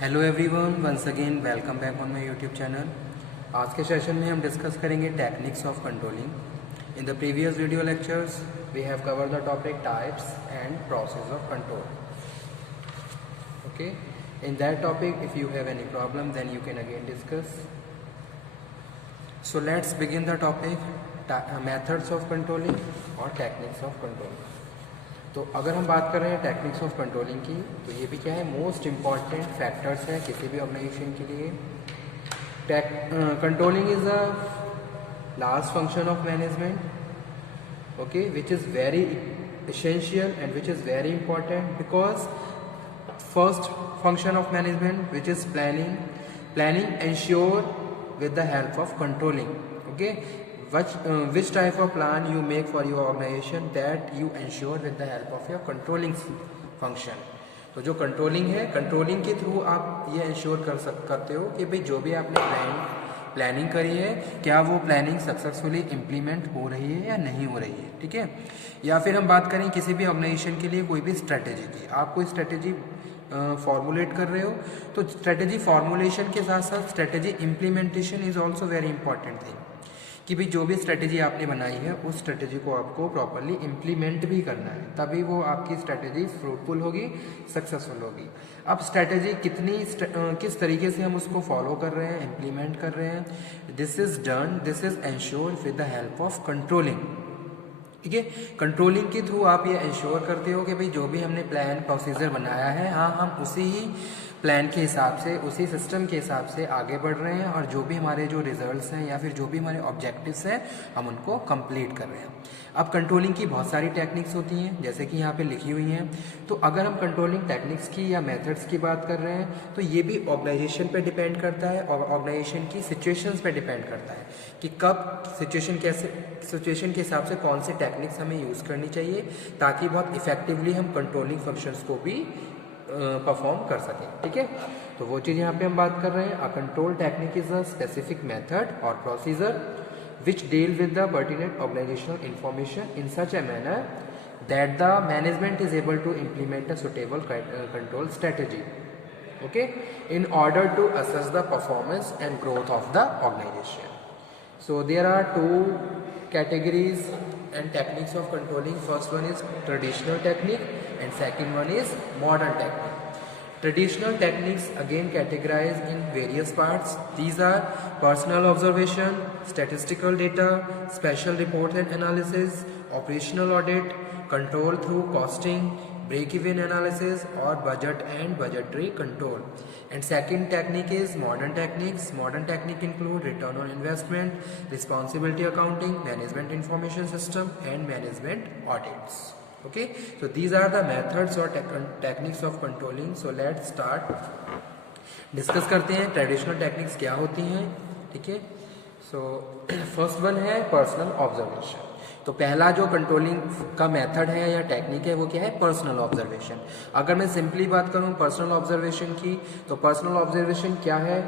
Hello everyone, once again welcome back on my YouTube channel. आज के session में हम डिस्कस करेंगे techniques of controlling. In the previous video lectures we have cover the topic types and process of control. Okay, in that topic if you have any problem then you can again discuss. So let's begin the topic methods of controlling और techniques of controlling. तो अगर हम बात कर रहे हैं techniques of controlling की, तो ये भी क्या है, मोस्ट इम्पॉर्टेंट फैक्टर्स हैं किसी भी ऑर्गेनाइजेशन के लिए। Controlling is the last function of management, okay, which is very essential and which is very important because first function of management, which is planning ensure with the help of controlling. Okay, which type of plan you make for your organization, that you ensure with the help of your controlling function. तो जो controlling है, controlling के through आप ये ensure करते हो कि भाई जो भी आपने प्लानिंग करी है, क्या वो प्लानिंग सक्सेसफुली इम्प्लीमेंट हो रही है या नहीं हो रही है। ठीक है, या फिर हम बात करें किसी भी ऑर्गेनाइजेशन के लिए कोई भी स्ट्रेटेजी की, आप कोई स्ट्रेटेजी फॉर्मुलेट कर रहे हो, तो स्ट्रेटेजी फॉर्मुलेशन के साथ साथ strategy implementation is also very important thing, कि भाई जो भी स्ट्रेटेजी आपने बनाई है उस स्ट्रेटेजी को आपको प्रॉपरली इम्प्लीमेंट भी करना है, तभी वो आपकी स्ट्रेटेजी फ्रूटफुल होगी, सक्सेसफुल होगी। अब स्ट्रेटेजी किस तरीके से हम उसको फॉलो कर रहे हैं, इम्प्लीमेंट कर रहे हैं, this is ensure with the help of controlling. ठीक है, कंट्रोलिंग के थ्रू आप ये इंश्योर करते हो कि भाई जो भी हमने प्लान प्रोसीजर बनाया है, हाँ, हम उसी ही प्लान के हिसाब से, उसी सिस्टम के हिसाब से आगे बढ़ रहे हैं, और जो भी हमारे जो रिजल्ट्स हैं या फिर जो भी हमारे ऑब्जेक्टिव्स हैं हम उनको कंप्लीट कर रहे हैं। अब कंट्रोलिंग की बहुत सारी टेक्निक्स होती हैं, जैसे कि यहाँ पे लिखी हुई हैं। तो अगर हम कंट्रोलिंग टेक्निक्स की या मेथड्स की बात कर रहे हैं, तो ये भी ऑर्गेनाइजेशन पे डिपेंड करता है और ऑर्गेनाइजेशन की सिचुएशंस पे डिपेंड करता है कि कब सिचुएशन के हिसाब से कौन सी टेक्निक्स हमें यूज़ करनी चाहिए, ताकि बहुत इफेक्टिवली हम कंट्रोलिंग फंक्शंस को भी परफॉर्म कर सकें। ठीक है, तो वो चीज़ यहाँ पे हम बात कर रहे हैं। A control technique is a specific method और procedure which deal with the pertinent organizational information in such a manner that the management is able to implement a suitable control strategy, okay, in order to assess the performance and growth of the organization. So there are two categories and techniques of controlling. First one is traditional technique and second one is modern technique. Traditional techniques again categorized in various parts. These are personal observation, statistical data, special report and analysis, operational audit, control through costing, break-even analysis, or budget and budgetary control. And second technique is modern techniques. Modern technique include return on investment, responsibility accounting, management information system, and management audits. Okay, so these are the methods or techniques of controlling. So let's start discuss करते हैं traditional techniques क्या होती हैं। ठीक है, so first one है personal observation. तो पहला जो कंट्रोलिंग का मेथड है या टेक्निक है वो क्या है, पर्सनल ऑब्जर्वेशन। अगर मैं सिंपली बात करूं पर्सनल ऑब्जर्वेशन की, तो पर्सनल ऑब्जर्वेशन क्या है,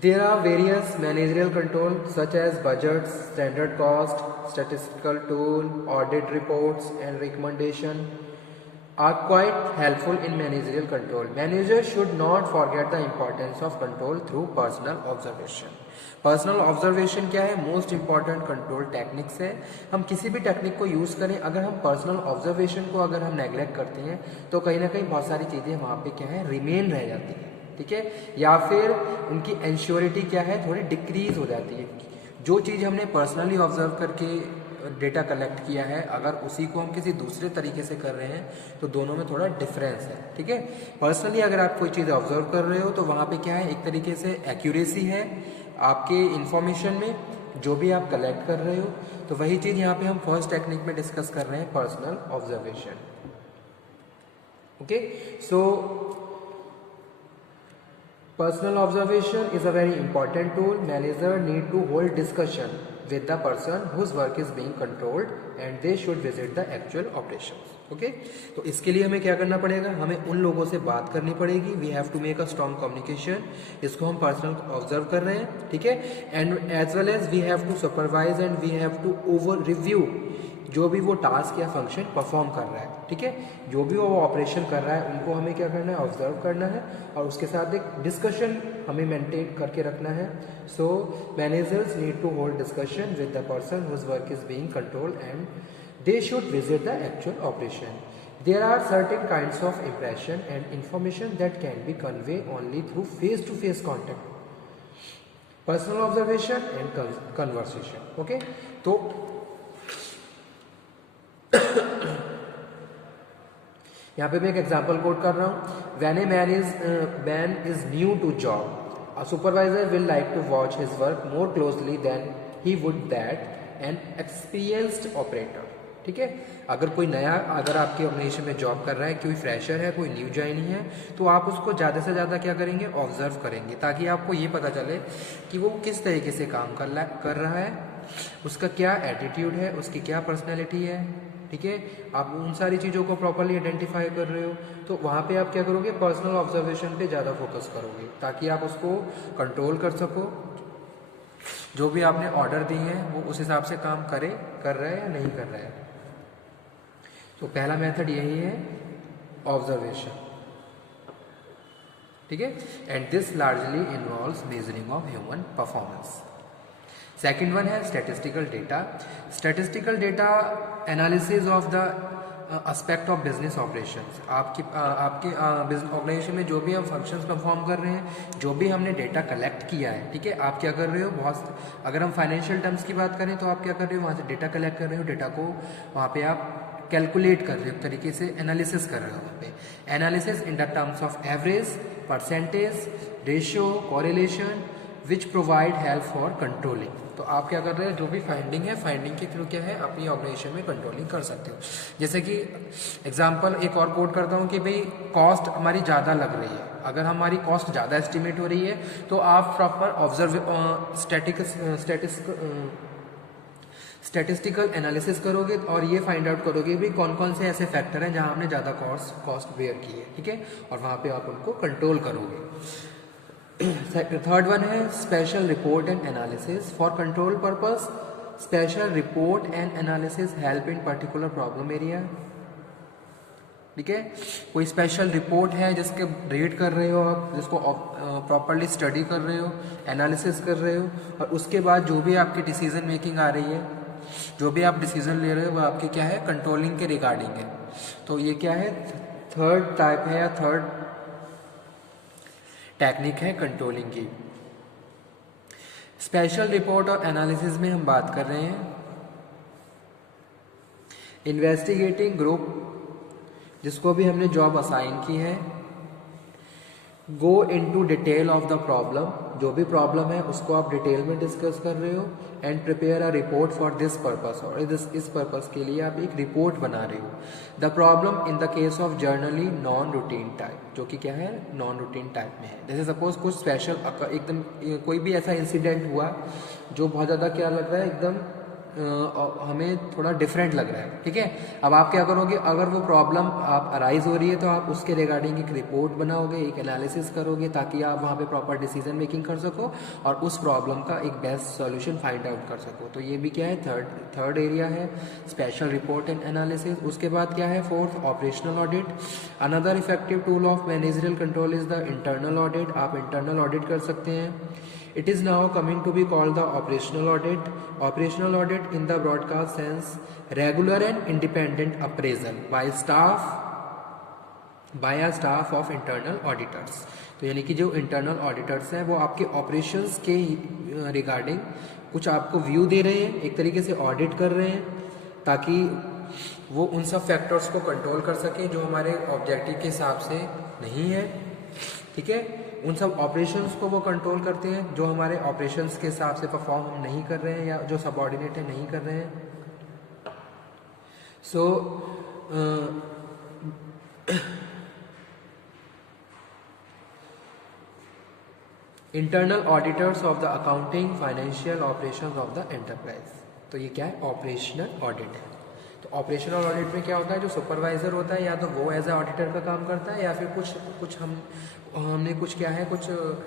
there are various managerial control such as budgets, standard cost, statistical tool, audit reports and recommendation are quite helpful in managerial control. Managers should not forget the importance of control through personal observation. Personal observation क्या है, most important control techniques है। हम किसी भी technique को use करें, अगर हम पर्सनल ऑब्जर्वेशन को अगर हम नेग्लेक्ट करते हैं तो कहीं ना कहीं बहुत सारी चीजें वहां पे क्या है, रिमेन रह जाती है। ठीक है, या फिर उनकी एंश्योरिटी क्या है, थोड़ी डिक्रीज हो जाती है। जो चीज़ हमने पर्सनली ऑब्जर्व करके डेटा कलेक्ट किया है, अगर उसी को हम किसी दूसरे तरीके से कर रहे हैं तो दोनों में थोड़ा डिफरेंस है। ठीक है, पर्सनली अगर आप कोई चीज़ ऑब्जर्व कर रहे हो तो वहाँ पे क्या है, एक तरीके से एक्यूरेसी है आपके इंफॉर्मेशन में जो भी आप कलेक्ट कर रहे हो। तो वही चीज़ यहाँ पे हम फर्स्ट टेक्निक में डिस्कस कर रहे हैं, personal observation. Okay, so personal observation is a very important tool. Manager need to hold discussion with the person whose work is being controlled and they should visit the actual operations. Okay, तो इसके लिए हमें क्या करना पड़ेगा, हमें उन लोगों से बात करनी पड़ेगी। We have to make a strong communication, इसको हम पर्सनल ऑब्जर्व कर रहे हैं। ठीक है, and as well as we have to supervise and we have to over review जो भी वो टास्क या फंक्शन परफॉर्म कर रहा है, ठीक है, जो भी वो ऑपरेशन कर रहा है उनको हमें क्या करना है, ऑब्जर्व करना है और उसके साथ एक डिस्कशन हमें मेंटेन करके रखना है. So managers need to hold discussion with the person whose work is being controlled and they should visit the actual operation. There are certain kinds of impression and information that can be conveyed only through face-to-face contact, personal observation and conversation. Okay, तो यहाँ पे मैं एक example coat कर रहा हूँ. When a man is new to job, a supervisor will like to watch his work more closely than he would that an experienced operator. ठीक है, अगर कोई नया, अगर आपके ऑर्गेनाइजेशन में जॉब कर रहा है, कोई फ्रेशर है, कोई न्यू ज्वाइनिंग है, तो आप उसको ज़्यादा से ज़्यादा क्या करेंगे, ऑब्जर्व करेंगे, ताकि आपको ये पता चले कि वो किस तरीके से काम कर रहा है, उसका क्या एटीट्यूड है, उसकी क्या पर्सनैलिटी है. ठीक है, आप उन सारी चीज़ों को प्रॉपरली आइडेंटिफाई कर रहे हो, तो वहाँ पे आप क्या करोगे, पर्सनल ऑब्जर्वेशन पे ज़्यादा फोकस करोगे, ताकि आप उसको कंट्रोल कर सको. जो भी आपने ऑर्डर दी है वो उस हिसाब से काम कर रहा है या नहीं कर रहा है. तो पहला मेथड यही है, ऑब्जर्वेशन. ठीक है, and this largely involves measuring of human performance. Second one है statistical data. Statistical data analysis of the aspect of business operations. आपके ऑर्गेनाइजेशन में जो भी हम फंक्शंस परफॉर्म कर रहे हैं, जो भी हमने डेटा कलेक्ट किया है, ठीक है, आप क्या कर रहे हो, बहुत, अगर हम फाइनेंशियल टर्म्स की बात करें तो आप क्या कर रहे हो, वहाँ से डेटा कलेक्ट कर रहे हो, डेटा को वहाँ पे आप कैलकुलेट कर रहे हो, तरीके से एनालिसिस कर रहे हो. वहाँ पे analysis in the terms of average, percentage, ratio, correlation which provide help for controlling. तो आप क्या कर रहे हो, जो भी फाइंडिंग है, फाइंडिंग के थ्रू क्या है, अपनी ऑर्गेनाइजेशन में कंट्रोलिंग कर सकते हो. जैसे कि एग्जांपल एक और कोट करता हूँ कि भाई कॉस्ट हमारी ज़्यादा लग रही है, अगर हमारी कॉस्ट ज़्यादा एस्टिमेट हो रही है तो आप प्रॉपर स्टैटिस्टिकल एनालिसिस करोगे और ये फाइंड आउट करोगे भी कौन कौन से ऐसे फैक्टर हैं जहाँ हमने ज़्यादा कॉस्ट बेयर की है. ठीक है, और वहाँ पे आप उनको कंट्रोल करोगे. थर्ड वन है special report and analysis. For control purpose special report and analysis help in particular problem area. ठीक है, कोई स्पेशल रिपोर्ट है जिसके रीड कर रहे हो आप, जिसको प्रॉपरली स्टडी कर रहे हो, एनालिसिस कर रहे हो, और उसके बाद जो भी आपकी डिसीजन मेकिंग आ रही है, जो भी आप डिसीजन ले रहे हो, वो आपके क्या है, कंट्रोलिंग के रिगार्डिंग है. तो ये क्या है, थर्ड टाइप है या थर्ड टेक्निक है कंट्रोलिंग की. स्पेशल रिपोर्ट और एनालिसिस में हम बात कर रहे हैं इन्वेस्टिगेटिंग ग्रुप, जिसको भी हमने जॉब असाइन की है, go into detail of the problem. जो भी प्रॉब्लम है उसको आप डिटेल में डिस्कस कर रहे हो, and prepare a report for this purpose, और इस पर्पस के लिए आप एक रिपोर्ट बना रहे हो. The problem in the case of generally non routine type, जो कि क्या है, नॉन रूटीन टाइप में है. जैसे सपोज कुछ स्पेशल एकदम कोई भी ऐसा इंसिडेंट हुआ जो बहुत ज़्यादा क्या लग रहा है, एकदम हमें थोड़ा डिफरेंट लग रहा है. ठीक है, अब आप क्या करोगे, अगर वो प्रॉब्लम आप अराइज हो रही है तो आप उसके रिगार्डिंग एक रिपोर्ट बनाओगे, एक एनालिसिस करोगे, ताकि आप वहाँ पे प्रॉपर डिसीजन मेकिंग कर सको और उस प्रॉब्लम का एक बेस्ट सॉल्यूशन फाइंड आउट कर सको. तो ये भी क्या है, थर्ड एरिया है, स्पेशल रिपोर्ट एंड एनालिसिस. उसके बाद क्या है, fourth, operational audit. Another effective tool of managerial control is the internal audit. आप इंटरनल ऑडिट कर सकते हैं. It is now coming to be called the operational audit. Operational audit in the broadcast sense, regular and independent appraisal by a staff of internal auditors. तो यानी कि जो internal auditors हैं वो आपके ऑपरेशंस के रिगार्डिंग कुछ आपको व्यू दे रहे हैं, एक तरीके से ऑडिट कर रहे हैं, ताकि वो उन सब फैक्टर्स को कंट्रोल कर सकें जो हमारे ऑब्जेक्टिव के हिसाब से नहीं है. ठीक है, उन सब ऑपरेशंस को वो कंट्रोल करते हैं जो हमारे ऑपरेशंस के हिसाब से परफॉर्म हम नहीं कर रहे हैं या जो सबऑर्डिनेट है नहीं कर रहे हैं. So internal auditors of the accounting financial operations of the enterprise. तो ये क्या है, ऑपरेशनल ऑडिट है. तो ऑपरेशनल ऑडिट में क्या होता है, जो सुपरवाइजर होता है या तो वो एज ए ऑडिटर का काम करता है, या फिर कुछ हमने कुछ क्या है, कुछ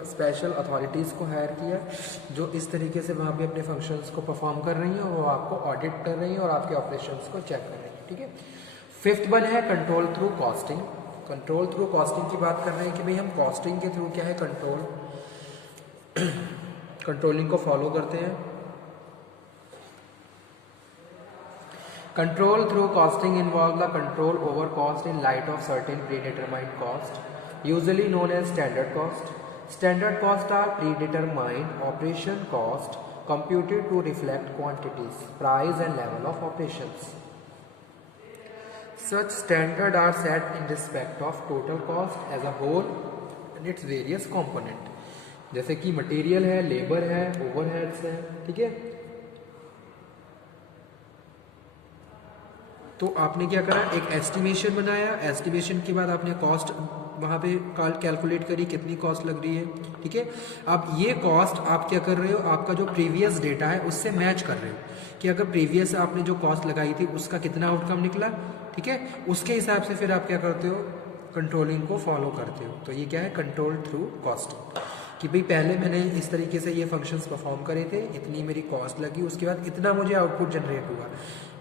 स्पेशल अथॉरिटीज़ को हायर किया जो इस तरीके से वहाँ पे अपने फंक्शंस को परफॉर्म कर रही हैं और वो आपको ऑडिट कर रही हैं और आपके ऑपरेशंस को चेक कर रही हैं, ठीक है। फिफ्थ वन है control through costing. Control through costing की बात कर रहे हैं कि भाई हम कॉस्टिंग के थ्रू क्या है, कंट्रोलिंग को फॉलो करते हैं। Control through costing involve the control over cost in light of certain predetermined cost, usually known as standard cost. Standard costs are predetermined operation cost computed to reflect quantities, price and level of operations. Such standards are set in respect of total cost as a whole and its various component. जैसे कि material है, labour है, overheads है, ठीक है। तो आपने क्या करा, एक एस्टिमेशन बनाया, एस्टिमेशन के बाद आपने कॉस्ट वहाँ पे कैलकुलेट करी कितनी कॉस्ट लग रही है, ठीक है। अब ये कॉस्ट आप क्या कर रहे हो, आपका जो प्रीवियस डेटा है उससे मैच कर रहे हो कि अगर प्रीवियस आपने जो कॉस्ट लगाई थी उसका कितना आउटकम निकला, ठीक है। उसके हिसाब से फिर आप क्या करते हो, कंट्रोलिंग को फॉलो करते हो। तो ये क्या है, कंट्रोल थ्रू कॉस्टिंग, कि भाई पहले मैंने इस तरीके से ये फंक्शंस परफॉर्म करे थे, इतनी मेरी कॉस्ट लगी, उसके बाद इतना मुझे आउटपुट जनरेट हुआ,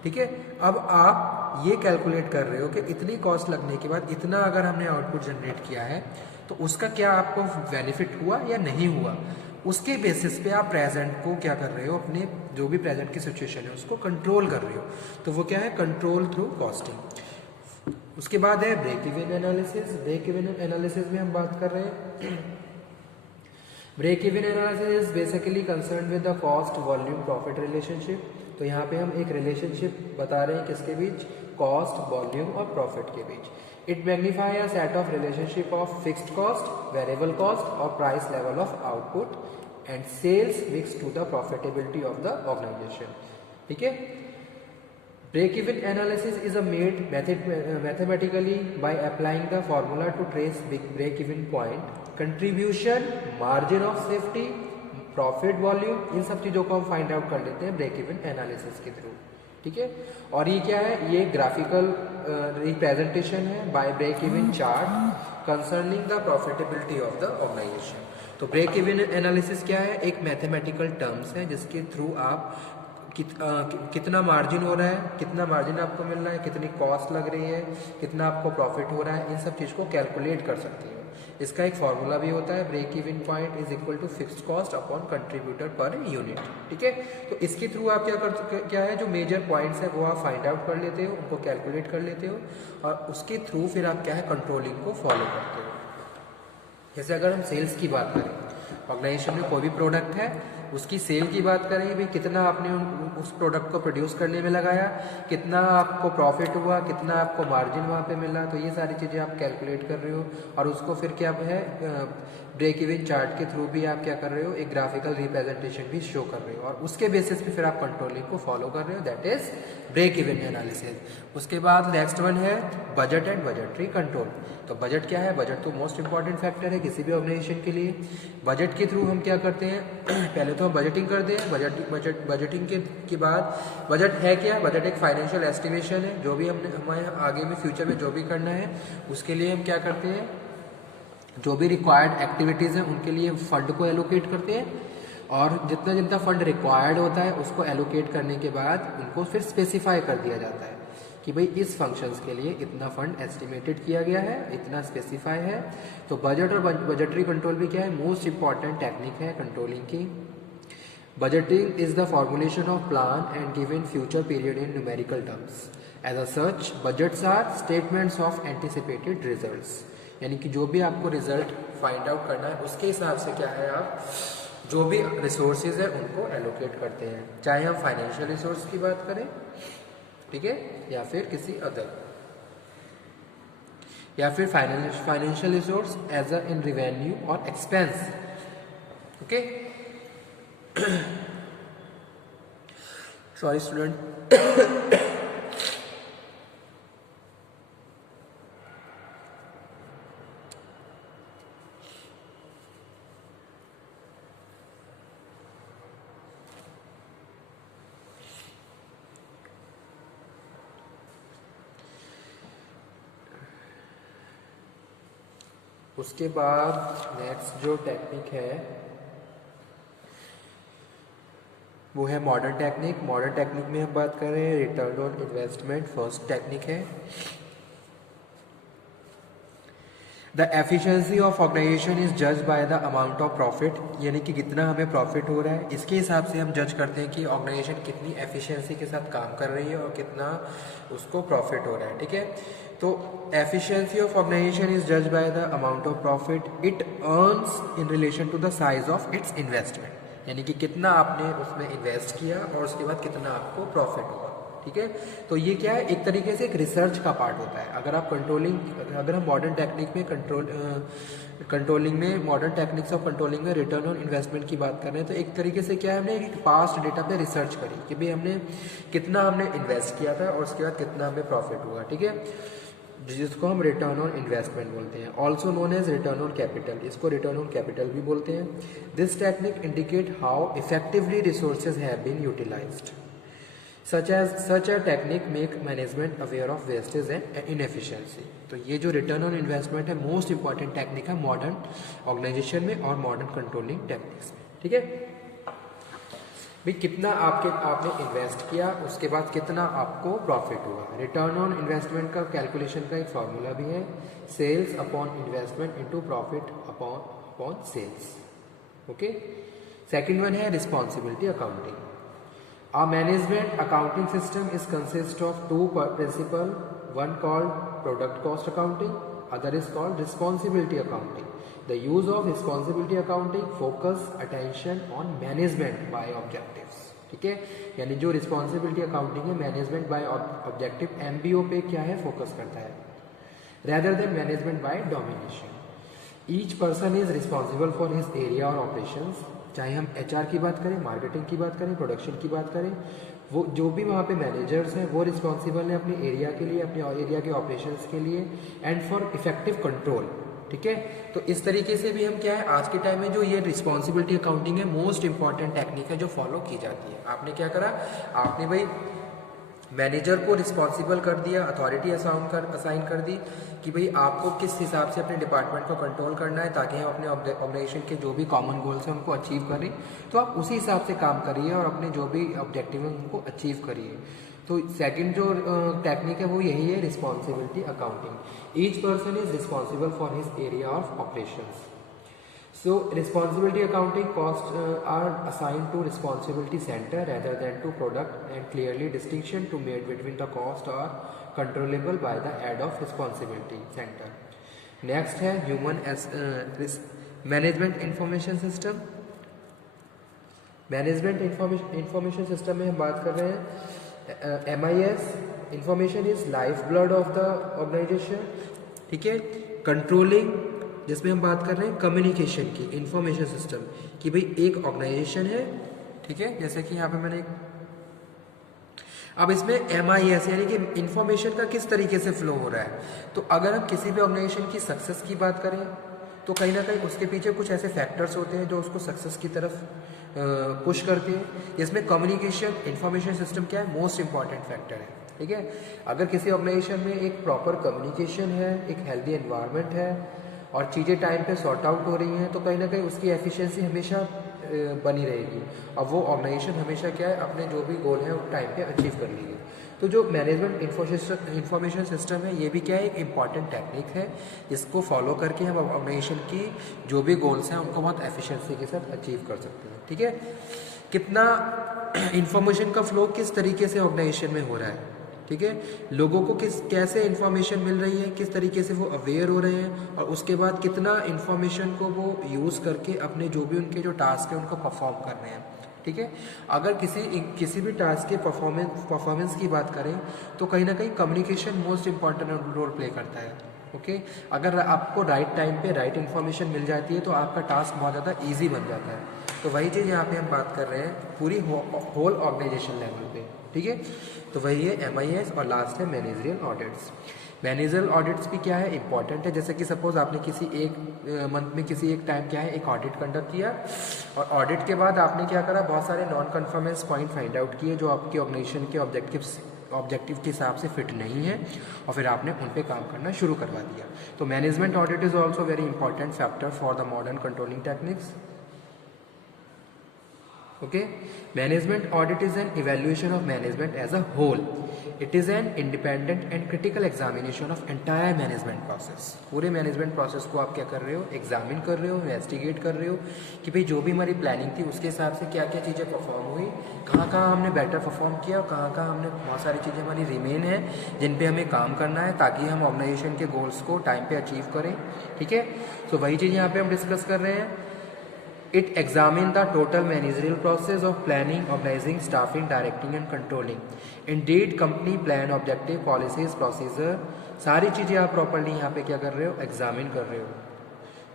ठीक है। अब आप ये कैलकुलेट कर रहे हो कि इतनी कॉस्ट लगने के बाद इतना अगर हमने आउटपुट जनरेट किया है तो उसका क्या आपको बेनिफिट हुआ या नहीं हुआ, उसके बेसिस पे आप प्रेजेंट को क्या कर रहे हो, अपने जो भी प्रेजेंट की सिचुएशन है उसको कंट्रोल कर रहे हो। तो वो क्या है, कंट्रोल थ्रू कॉस्टिंग। उसके बाद है break even analysis. Break even analysis में हम बात कर रहे हैं, break even analysis is basically concern with the cost volume profit relationship. तो यहाँ पे हम एक रिलेशनशिप बता रहे हैं किसके बीच, कॉस्ट, वॉल्यूम और प्रॉफिट के बीच। It magnify a set of relationship of fixed cost, variable cost और price level of output and sales mix to the profitability of the organisation, ठीक है। Break even analysis is a made mathematically by applying the formula to trace break even point, contribution, margin of safety, profit, volume, इन सब चीज़ों को हम find out कर लेते हैं ब्रेक इवन एनालिसिस के थ्रू, ठीक है। और ये क्या है, ये ग्राफिकल रिप्रेजेंटेशन है by break even chart concerning the profitability of the organisation. तो ब्रेक इवन एनालिसिस क्या है, एक मैथमेटिकल टर्म्स है जिसके थ्रू आप कितना मार्जिन हो रहा है, कितना मार्जिन आपको मिल रहा है, कितनी कॉस्ट लग रही है, कितना आपको प्रॉफिट हो रहा है, इन सब चीज़ को कैलकुलेट कर सकती हो। इसका एक फॉर्मूला भी होता है, break even point is equal to fixed cost upon contributor per unit, ठीक है। तो इसके थ्रू आप क्या है, जो मेजर पॉइंट्स है वो आप फाइंड आउट कर लेते हो, उनको कैलकुलेट कर लेते हो और उसके थ्रू फिर आप क्या है, कंट्रोलिंग को फॉलो करते हो। जैसे अगर हम सेल्स की बात करें, ऑर्गेनाइजेशन में कोई भी प्रोडक्ट है उसकी सेल की बात करें, भाई कितना आपने उस प्रोडक्ट को प्रोड्यूस करने में लगाया, कितना आपको प्रॉफिट हुआ, कितना आपको मार्जिन वहाँ पे मिला, तो ये सारी चीज़ें आप कैलकुलेट कर रहे हो और उसको फिर क्या है, ब्रेक इवन चार्ट के थ्रू भी आप क्या कर रहे हो, एक ग्राफिकल रिप्रेजेंटेशन भी शो कर रहे हो और उसके बेसिस पे फिर आप कंट्रोलिंग को फॉलो कर रहे हो, that is break even analysis. उसके बाद नेक्स्ट वन है बजट एंड बजटरी कंट्रोल। तो बजट क्या है, बजट तो मोस्ट इंपॉर्टेंट फैक्टर है किसी भी ऑर्गेनाइजेशन के लिए। बजट के थ्रू हम क्या करते हैं, पहले तो हम बजटिंग करते हैं, बजटिंग के बाद बजट है क्या, बजट एक फाइनेंशियल एस्टिमेशन है, जो भी हमने हमारे आगे में फ्यूचर में जो भी करना है उसके लिए हम क्या करते हैं, जो भी रिक्वायर्ड एक्टिविटीज़ हैं उनके लिए फंड को एलोकेट करते हैं और जितना जितना फंड रिक्वायर्ड होता है उसको एलोकेट करने के बाद उनको फिर स्पेसिफाई कर दिया जाता है कि भाई इस फंक्शंस के लिए इतना फंड एस्टिमेटेड किया गया है, इतना स्पेसिफाई है। तो बजट और बजटरी कंट्रोल भी क्या है, मोस्ट इंपॉर्टेंट टेक्निक है कंट्रोलिंग की। Budgeting is the formulation of plan and given future period in numerical terms. As a such budgets are statements of anticipated results, यानी कि जो भी आपको रिजल्ट फाइंड आउट करना है उसके हिसाब से क्या है, आप जो भी रिसोर्सेज है उनको एलोकेट करते हैं, चाहे हम फाइनेंशियल रिसोर्स की बात करें, ठीक है, या फिर किसी अदर, या फिर financial resource as a in revenue और एक्सपेंस, ओके। Sorry student. उसके बाद नेक्स्ट जो टेक्निक है वो है मॉडर्न टेक्निक। मॉडर्न टेक्निक में हम बात कर रहे हैं return on investment, first technique है। The efficiency of organisation is जज by the amount of profit, यानी कि कितना हमें प्रॉफिट हो रहा है इसके हिसाब से हम जज करते हैं कि ऑर्गेनाइजेशन कितनी एफिशिएंसी के साथ काम कर रही है और कितना उसको प्रॉफिट हो रहा है। ठीक है, तो एफिशिएंसी ऑफ ऑर्गेनाइजेशन इज जज by the amount of profit it earns in relation to the size of its investment, यानी कि कितना आपने उसमें इन्वेस्ट किया और उसके बाद कितना आपको प्रॉफिट हुआ। ठीक है, तो ये क्या है, एक तरीके से एक रिसर्च का पार्ट होता है। अगर आप अगर हम मॉडर्न टेक्निक में कंट्रोलिंग में मॉडर्न टेक्निक्स ऑफ कंट्रोलिंग में रिटर्न ऑन इन्वेस्टमेंट की बात कर रहे हैं, तो एक तरीके से क्या है, हमने एक पास्ट डेटा पे रिसर्च करी कि भाई हमने कितना इन्वेस्ट किया था और उसके बाद कितना हमें प्रॉफिट हुआ। ठीक है, जिसको हम रिटर्न ऑन इन्वेस्टमेंट बोलते हैं, also known as return on capital, इसको रिटर्न ऑन कैपिटल भी बोलते हैं। This technique indicate how effectively resources have been utilized. such a technique make management aware of wastage and inefficiency। तो ये जो return on investment है most important technique है modern organisation में और मॉडर्न कंट्रोलिंग टेक्निक्स में। ठीक है भाई, कितना आपने इन्वेस्ट किया उसके बाद कितना आपको प्रॉफिट हुआ। रिटर्न ऑन इन्वेस्टमेंट का कैलकुलेशन का एक फार्मूला भी है, sales upon investment into profit upon sales. Okay, second one है responsibility accounting. Our management accounting system is consist of two principles, one called product cost accounting, other is called responsibility accounting। The use of responsibility accounting focus attention on management by objectives। ठीक है, यानी जो responsibility accounting है management by objective MBO पे क्या है focus करता है, rather than management by domination। Each person is responsible for his area or operations। चाहे हम HR की बात करें, मार्केटिंग की बात करें, प्रोडक्शन की बात करें, वो जो भी वहाँ पे मैनेजर्स हैं वो रिस्पॉन्सिबल हैं अपने एरिया के लिए, अपने एरिया के ऑपरेशंस के लिए एंड फॉर इफेक्टिव कंट्रोल। ठीक है, तो इस तरीके से भी हम क्या है आज के टाइम में जो ये रिस्पॉन्सिबिलिटी अकाउंटिंग है मोस्ट इंपॉर्टेंट टेक्निक है जो फॉलो की जाती है। आपने क्या करा, आपने भाई मैनेजर को रिस्पॉन्सिबल कर दिया, अथॉरिटी असाइन कर दी कि भाई आपको किस हिसाब से अपने डिपार्टमेंट को कंट्रोल करना है ताकि हम अपने ऑर्गेनाइजेशन के जो भी कॉमन गोल्स हैं उनको अचीव करें। तो आप उसी हिसाब से काम करिए और अपने जो भी ऑब्जेक्टिव हैं उनको अचीव करिए। तो सेकंड जो टेक्निक है वो यही है, responsibility accounting. Each person is responsible for his area of operations. So responsibility accounting costs are assigned to responsibility center rather than to product, and clearly distinction to made between the cost are controllable by the head of responsibility center। Next है human as management information system। Management information system में हम बात कर रहे हैं MIS, information is life blood of the organisation. ठीक है, controlling जिसमें हम बात कर रहे हैं कम्युनिकेशन की, इंफॉर्मेशन सिस्टम कि भाई एक ऑर्गेनाइजेशन है। ठीक है, जैसे कि यहाँ पे मैंने अब इसमें MIS यानी कि इंफॉर्मेशन का किस तरीके से फ्लो हो रहा है। तो अगर हम किसी भी ऑर्गेनाइजेशन की सक्सेस की बात करें तो कहीं ना कहीं उसके पीछे कुछ ऐसे फैक्टर्स होते हैं जो उसको सक्सेस की तरफ पुश करते हैं। इसमें कम्युनिकेशन इंफॉर्मेशन सिस्टम क्या है, मोस्ट इंपॉर्टेंट फैक्टर है। ठीक है, अगर किसी ऑर्गेनाइजेशन में एक प्रॉपर कम्युनिकेशन है, एक हेल्दी एनवायरनमेंट है और चीज़ें टाइम पे सॉर्ट आउट हो रही हैं तो कहीं ना कहीं उसकी एफिशिएंसी हमेशा बनी रहेगी और वो ऑर्गेनाइजेशन हमेशा क्या है अपने जो भी गोल है वो टाइम पे अचीव कर लेगी। तो जो मैनेजमेंट इंफॉर्मेशन सिस्टम है ये भी क्या है, एक इम्पॉर्टेंट टेक्निक है। इसको फॉलो करके हम ऑर्गेनाइजेशन की जो भी गोल्स हैं उनको बहुत एफिशिएंसी के साथ अचीव कर सकते हैं। ठीक है, कितना इंफॉर्मेशन का फ्लो किस तरीके से ऑर्गेनाइजेशन में हो रहा है। ठीक है, लोगों को कैसे इन्फॉर्मेशन मिल रही है, किस तरीके से वो अवेयर हो रहे हैं और उसके बाद कितना इन्फॉर्मेशन को वो यूज़ करके अपने जो भी उनके जो टास्क है उनको परफॉर्म कर रहे हैं। ठीक है, अगर किसी भी टास्क के परफॉर्मेंस की बात करें तो कहीं ना कहीं communication most important role play करता है। ओके, अगर आपको राइट टाइम पे राइट इन्फॉर्मेशन मिल जाती है तो आपका टास्क बहुत ज़्यादा ईजी बन जाता है। तो वही चीज़ यहाँ पे हम बात कर रहे हैं पूरी होल ऑर्गेनाइजेशन लेवल पे। ठीक है, तो वही है MIS और लास्ट है मैनेजरियल ऑडिट्स। मैनेजरियल ऑडिट्स भी क्या है, इंपॉर्टेंट है। जैसे कि सपोज आपने किसी एक मंथ में किसी एक टाइम क्या है एक ऑडिट कंडक्ट किया और ऑडिट के बाद आपने क्या करा, बहुत सारे non conformance point find out किए जो आपके ऑर्गेनाइजेशन के ऑब्जेक्टिव्स ऑब्जेक्टिव के हिसाब से फिट नहीं है और फिर आपने उन पे काम करना शुरू करवा दिया। तो management audit is also very important factor for the modern controlling techniques. Okay, management audit is an evaluation of management as a whole. It is an independent and critical examination of entire management process. पूरे management process को आप क्या कर रहे हो, examine कर रहे हो, इन्वेस्टिगेट कर रहे हो कि भाई जो भी हमारी प्लानिंग थी उसके हिसाब से क्या क्या चीज़ें परफॉर्म हुई, कहाँ कहाँ हमने बेटर परफॉर्म किया और कहाँ कहाँ हमने बहुत सारी चीज़ें हमारी रिमेन है जिन पे हमें काम करना है ताकि हम ऑर्गेनाइजेशन के गोल्स को टाइम पे अचीव करें। ठीक है, तो वही चीज़ यहाँ पे हम डिस्कस कर रहे हैं। It examines the total managerial process of planning, organizing, staffing, directing and controlling. Indeed, company plan, objective, policies, procedure, सारी चीज़ें आप प्रॉपरली यहाँ पे क्या कर रहे हो, एग्जामिन कर रहे हो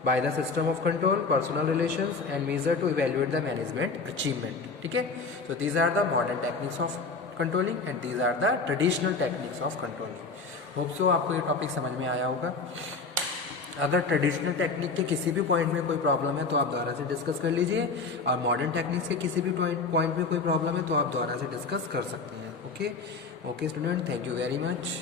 by the system of control, personal relations and measure to evaluate the management achievement. ठीक है, so these are the modern techniques of controlling and these are the traditional techniques of controlling. Hope so आपको ये topic समझ में आया होगा। अगर traditional technique के किसी भी पॉइंट में कोई प्रॉब्लम है तो आप दोबारा से डिस्कस कर लीजिए और मॉडर्न टेक्निक्स के किसी भी पॉइंट में कोई प्रॉब्लम है तो आप दोबारा से डिस्कस कर सकते हैं। Okay student, thank you very much.